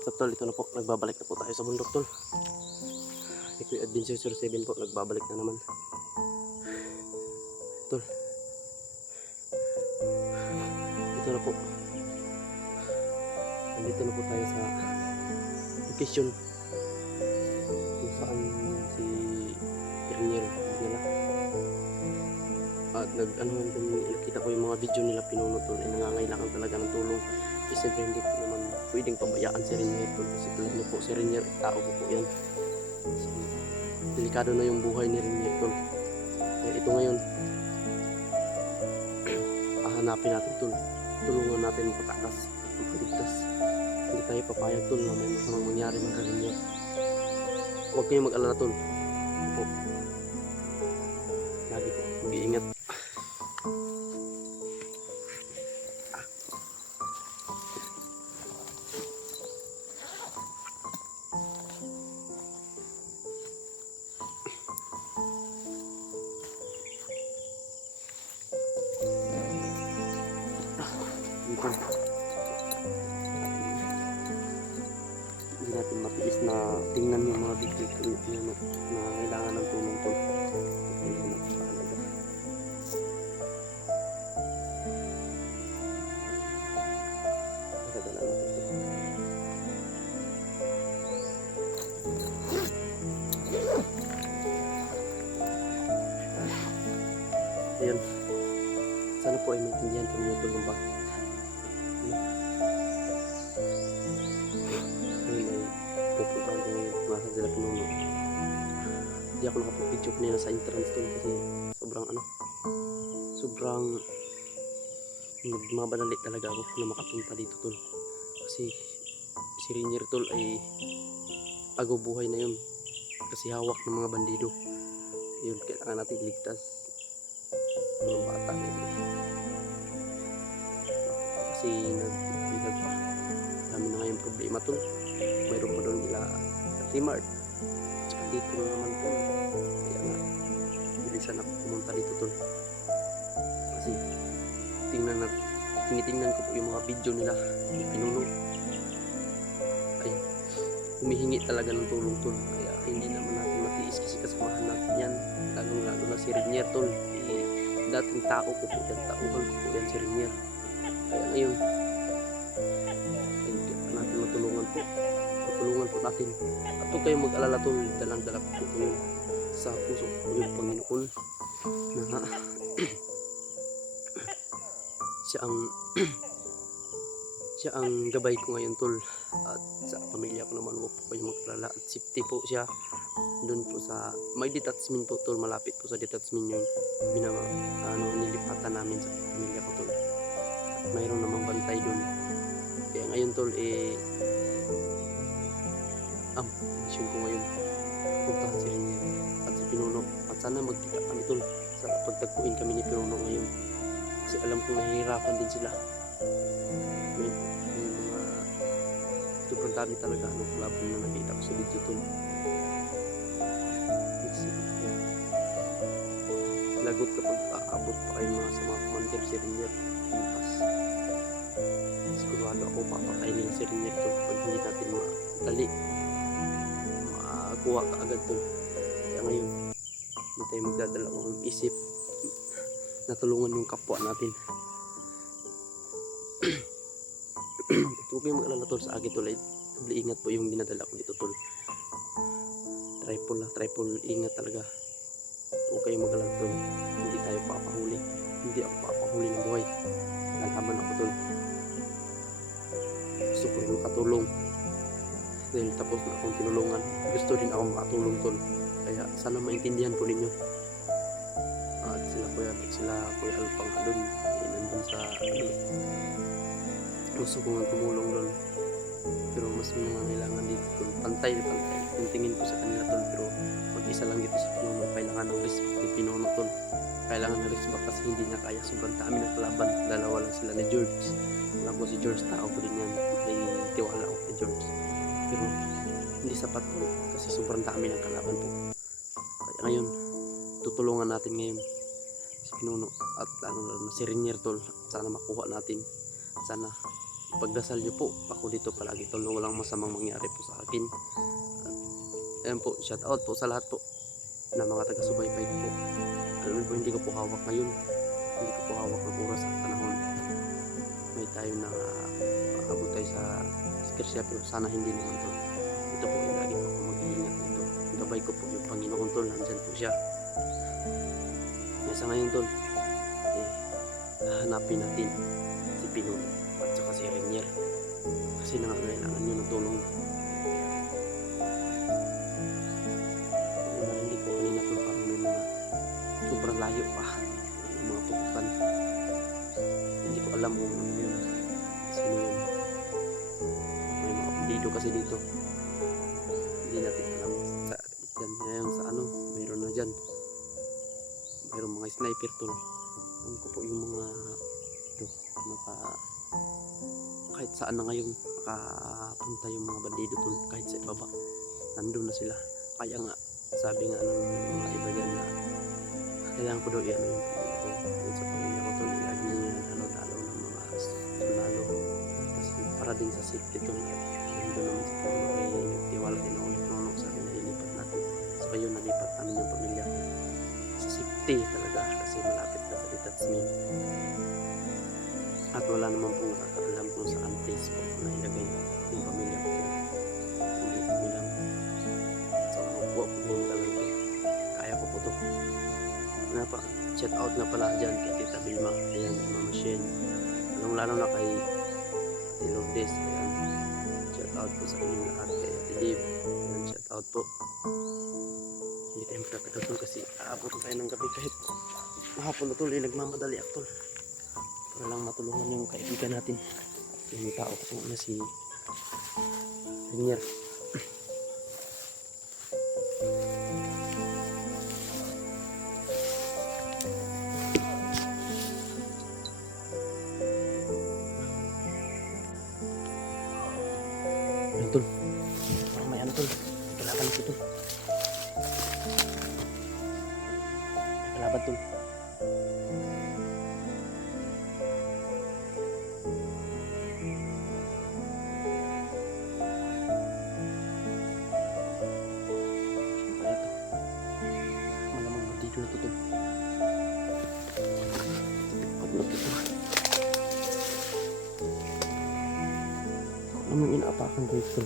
What's up tol, ito na po, nagbabalik na po tayo sa bundok tol. Ito yung Adventure 07 po, nagbabalik na naman. Tol, ito na po. Nandito na po tayo sa location kung saan si Renier nila. At nakita ko yung mga video nila pinuno tol, ay nangangailangan talaga ng tulong. Kasi hindi ko naman pwedeng pabayaan si Renier tol, kasi alam niyo po si Renier, tao ko po yan. So, delikado na yung buhay ni Renier tol. Kaya ito ngayon, hahanapin natin tol, tulungan natin makatakas at makaligtas. Hindi tayo papayag tol na may masamang mangyari mga Renier. Huwag kayong mag-alala tol po. Lagi po mag-iingat. Hindi natin matiis na tingnan yung mga video na kailangan ng tulong tol. Hindi na napakahalaga. Nakadala natin ito. Ayan. Sana po ay maintindihan po niyo tol kung bakit pupunta ko ngayon nasa sila pinuno. Hindi ako nakapag-video kanina sa entrance tol kasi sobrang nagmamadali talaga ako na makapunta dito tol, kasi si Renier tol ay agaw buhay na yun, kasi hawak ng mga bandido yun. Kailangan natin iligtas mga bata nito kasi nagbilag pa. Dami na ngayon problema tol. Mayroon pa doon nila Rimard, tsaka dito na naman tol. Kaya nga bilisan ako pumunta dito tol, kasi tinitingnan ko po yung mga video nila yung pinuno ay humihingi talaga ng tulong tol. Kaya hindi naman natin matiis kasi kasamahan natin yan, lalong lalo na si Renier tol. Dating tao ko po yan, tauhan ko po yan si Renier. Kaya ngayon natin matulungan po natin. At huwag kayong mag-alala tol, dalang-dala po yun sa puso po yung Panginoon na siya ang gabay ko ngayon tol. At sa pamilya ko naman, huwag po kayong mag-alala at safety po siya doon po sa may detachment po tol. Malapit po sa detachment yung nilipatan namin sa pamilya ko tol. At mayroon namang bantay doon. Kaya ngayon tol ang mission ko ngayon puntahan si Renier at si Pinuno, at sana magkita kami tol. Sana pagtagpuin kami ni Pinuno ngayon, kasi alam kong nahihirapan din sila. May mga sobrang dami talaga ng laban na nakita ko sa video tol. Lagot kapag aabot pa kayo sa mga commander si Renier lipas. Sigurado ako papatay nila si Renier tol pag hindi natin madali makakuha kaagad tol. Kaya ngayon hindi tayo magdadalawang isip na tulungan yung kapwa natin. Huwag kayong mag-alala tol sa akin tol, ay ingat po yung dinadala ko dito tol. Triple ingat talaga. Huwag kayong mag-alala tol, hindi tayo papahuli, hindi ako papahuli ng buhay. Lalaban ako tol. Gusto ko rin makatulong dahil tapos na akong tinulungan, gusto rin ako makatulong tol. Kaya sana maintindihan po ninyo. At sila Kuya Alpang doon nandun sa gusto ko nga tumulong doon, pero mas nangangailangan dito tol. Pantay yung tingin ko sa kanila tol, pero mag-isa lang dito si Pinuno. Kailangan ng respect ni Pinuno tol, kailangan ng respect kasi hindi niya kaya, sobrang dami ng kalaban. Dalawa lang sila ni George. Alam ko si George, tao ko din yan, may tiwala ako kay George, pero hindi sapat po kasi sobrang dami ng kalaban po. Kaya ngayon tutulungan natin ngayon si Pinuno at lalo na si Renier tol. Sana makuha natin, sana Pagdasal niyo po ako dito palagi tol, na walang masamang mangyari po sa akin. Ayan po, shout out po sa lahat po na mga taga-subaybay ko po. Alam mo po, hindi ko po hawak ngayon, hindi ko po hawak ng oras at panahon. May tayo na aabot tayo sa Skersya, pero sana hindi naman tol. Ito po yung lagi po ako mag-iingat dito. Gabay ko po yung Panginoon tol, nandyan po siya. Kaya sa ngayon tol, hanapin natin si Pinon at saka si Renier kasi nangangailangan nyo ng tulong. Narinig ko kanina po parang may mga sobrang layo pa yung mga tutukan. Hindi ko alam kung ano yun, sino yun. May mga bandido kasi dito, hindi natin alam. Ngayon sa ano, mayroon na dyan, mayroon mga sniper tol. Alam ko po yung mga ito, kahit saan na ngayon makapunta yung mga bandido tol, kahit sa ibaba nandun na sila. Kaya nga sabi nga ng mga iba dyan na kailangan ko daw i-ano yung pamilya ko, yun sa pamilya ko tol, ilagay nyo yung dalaw-dalaw ng mga sundalo kasi para din sa safety tol. Nandun naman sa Puno ay nagtiwala din ako yung Puno, sabi na ilipat natin, so yun nalipat namin yung pamilya ko sa safety talaga kasi malapit na sa detachment. At wala naman pong nakakaalam kung saan place po na ilagay yung pamilya ko. Hindi kami lang. So ako po talaga. Kaya ko po to. Shout out nga pala dyan kay Tita Vilma. Ayan, Mama Shen. Lalo na kay Ate Lourdes. Ayan. Shout out po sa inyong lahat. Kay Ate Dave. Ayan, shout out po. Hindi tayo magtatagal tol kasi aabot tayo ng gabi kahit mahapon na tol. Nagmamadali ako tol. Para lang matulungan yung kaibigan natin, yung tao ko na si Renier. Ayan tol, parang may ano tol, may kalaban ito tol, may kalaban tol. Anong inaapakan ko ito?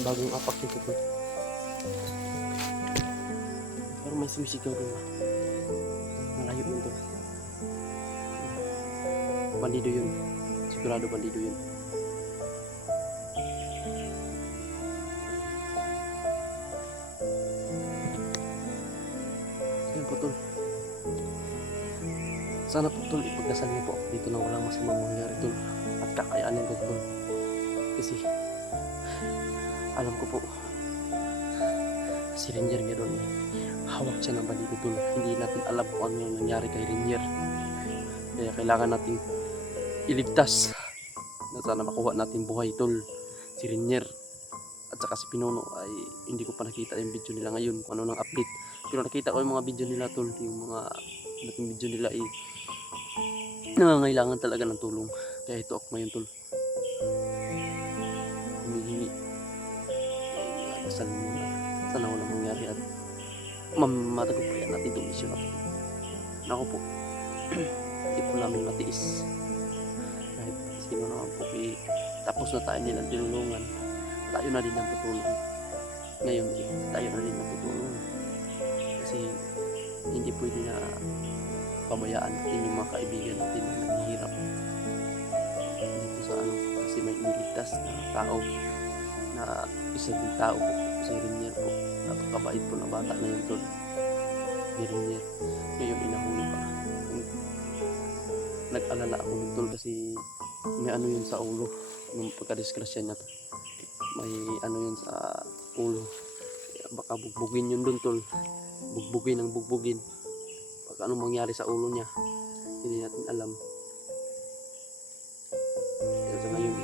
Bagong apak nito to. Pero may sumisigaw doon. Malayo yun to. Bandido yun. Sigurado bandido yun. Ayan po tol. Sana po tol, ipagdasal niyo po dito na walang masamang mangyari tol. At kakayanin ko tol. Kasi alam ko po si Renier meron hawak siya ng bandido tol. Hindi natin alam kung ano yung nangyari kay Renier. Kaya kailangan natin iligtas na sana makuha natin buhay tol si Renier. At saka si Pinuno ay hindi ko pa nakita yung video nila ngayon kung ano nang update, pero nakita ko yung mga video nila tol, yung mga dating video nila ay nangangailangan talaga ng tulong. Kaya ito ako ngayon tol, humihingi dasal muna sana walang mangyari at matagumpayan natin itong mission natin. Ako po hindi po namin matiis kahit sino naman po tapos na tayo nilang tinulungan, tayo na din ang tutulong ngayon. Tayo na din ang tutulong kasi hindi pwede na pabayaan natin yung mga kaibigan natin na naghihirap dito sa ano, kasi may iniligtas na tao na isa din tao po si Renier po. Napakabait po na bata na yun tol ni Renier. Ngayon inahuli pa. Nag-alala ako ng tol kasi may ano yun sa ulo nung pagka-disgrasya niya to. May ano yun sa ulo, baka bugbugin yun dun tol, bugbugin ang bugbugin pag ano mangyari sa ulo niya. hindi natin alam. Kaya sa ngayon,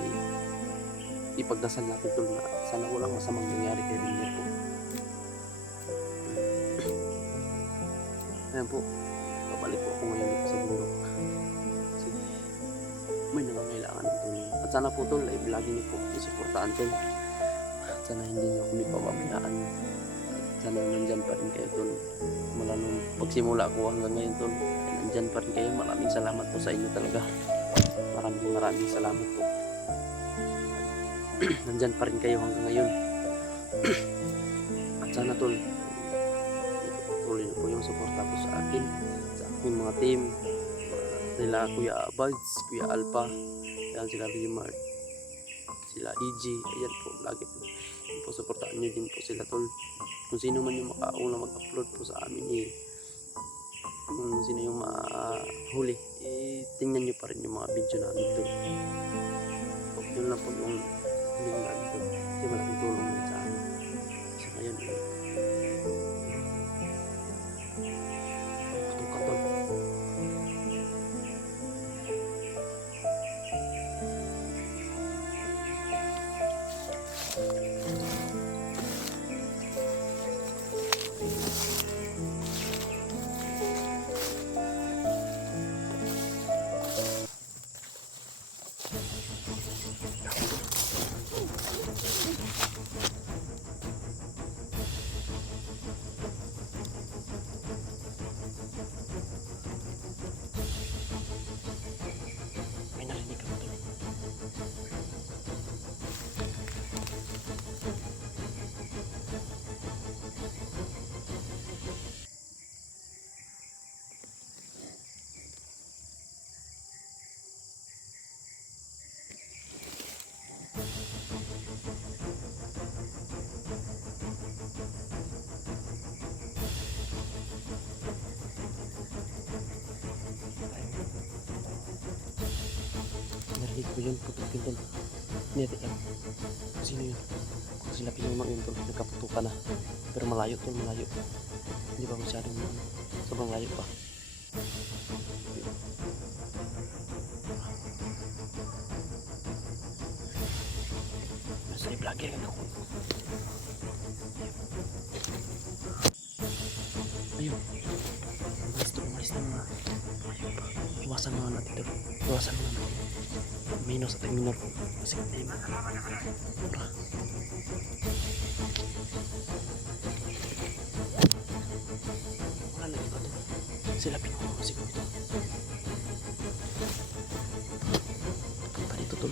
ipagdasal natin tol na sana walang masamang nangyari kay Rainier po. Ayan po, babalik po ako ngayon dito sa bundok. Kasi may nangangailangan ng tulong. At sana po tol, ay lagi niyo po isuportaan tol. At sana hindi niyo kami pababayaan. At sana nandyan pa rin kayo tol. Mula nung pagsimula ko hanggang ngayon tol, ay nandyan pa rin kayo. Maraming salamat po sa inyo talaga. Maraming salamat po. Nandyan pa rin kayo hanggang ngayon. At sana tol, tuloy na po yung suporta po sa akin, sa aking mga team, nila Kuya Buds, Kuya Alpha, yan sila Rimar, sila EG, ayan po, lagi po suportaan nyo din po sila tol. Kung sino man yung makauna mag-upload po sa amin, kung sino yung mahuli, tingnan nyo pa rin yung mga video namin tol. Yun lang po yung hindi namin tol, kasi malaking tulong yun sa amin. So ngayon, may narinig ako tol. Narinig ko yun, putukin tol. Nete lang. Sino yun? Kung sila pinunang yun tol, nagkaputukan na. Pero malayo tol, malayo. Hindi ba masyadong sobrang layo pa. Nasa i-vlogger ka na ako. Ayun. Umalis na mga. Ayun pa. Iwasan mga natin tol. Iwasan mga natin. Minus at minor po. Kasi ayun. Tara. Wala lagi pa to. Sila pinuha siguro ito. Punta dito tol.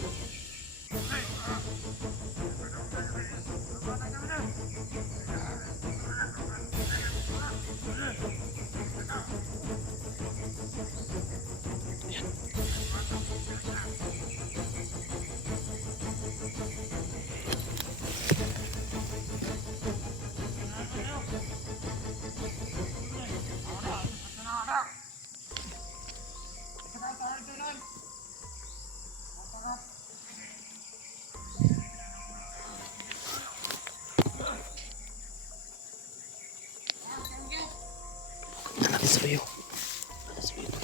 Ayan. Natin sa bayo. Natin sa bayo tol.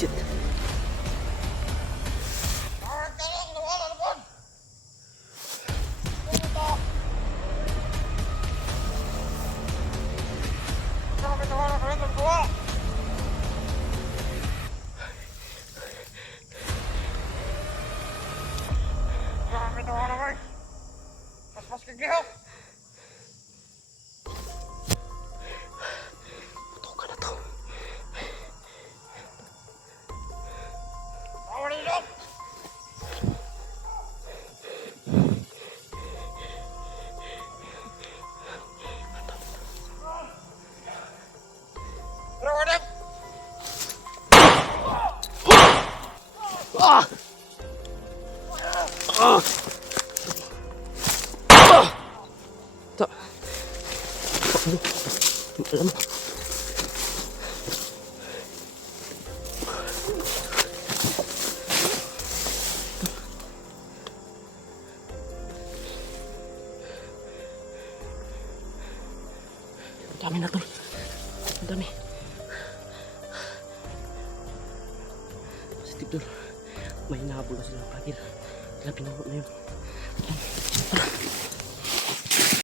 Shit. Puto na to. Ah! Ah! Ah! Ta. Alam mo. Ang dami na to. Ang dami. Si Tibdor, may hinahabol na silang pagir. Kaya pinunod na yun.